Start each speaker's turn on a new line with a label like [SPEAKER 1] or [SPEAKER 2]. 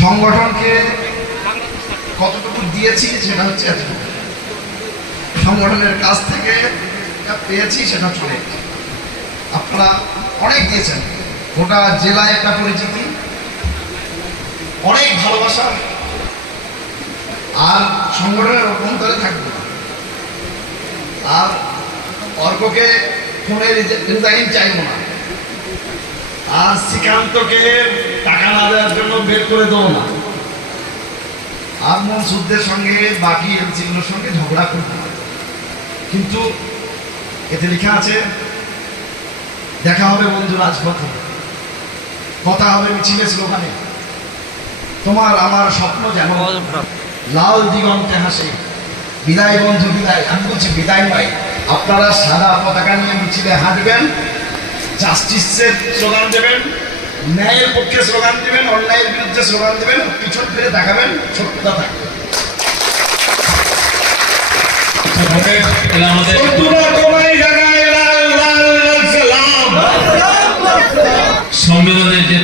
[SPEAKER 1] সংগঠনকে কতটুকু দিয়েছি সেটা হচ্ছে সংগঠনের কাছ থেকে পেয়েছি সেটা চলে আপনারা অনেক দিয়েছেন। গোটা জেলায় একটা পরিচিতি। অনেক ভালোবাসা। আর সংগঠনের অভ্যন্তরে থাকবে। আর অর্ককে ফোনে রিজাইন চাইব না। আর শ্রীকান্তকে টাকা না দেওয়ার জন্য বের করে দেবো না। আর মনসুরদের সঙ্গে বাকি এমসিগুলোর সঙ্গে ঝগড়া করব না। কিন্তু এতে লেখা আছে, দেখা হবে বন্ধু রাজপথে। কথা হবে মিছিলে স্লোগানে। তোমার আমার স্বপ্ন যেন লাল দিগন্তে হাসে। বিদায় বন্ধু, বিদায়। আমি বলছি বিদায় ভাই আপনারা সাদা পতাকা নিয়ে মিছিলে হাঁটবেন। জাস্টিসের স্লোগান দেবেন ন্যায়ের পক্ষে স্লোগান দেবেন অন্যায়ের বিরুদ্ধে স্লোগান দেবেন পিছন ফিরে দেখাবেন সত্যতা থাকবে
[SPEAKER 2] সম্মেলনের
[SPEAKER 1] যে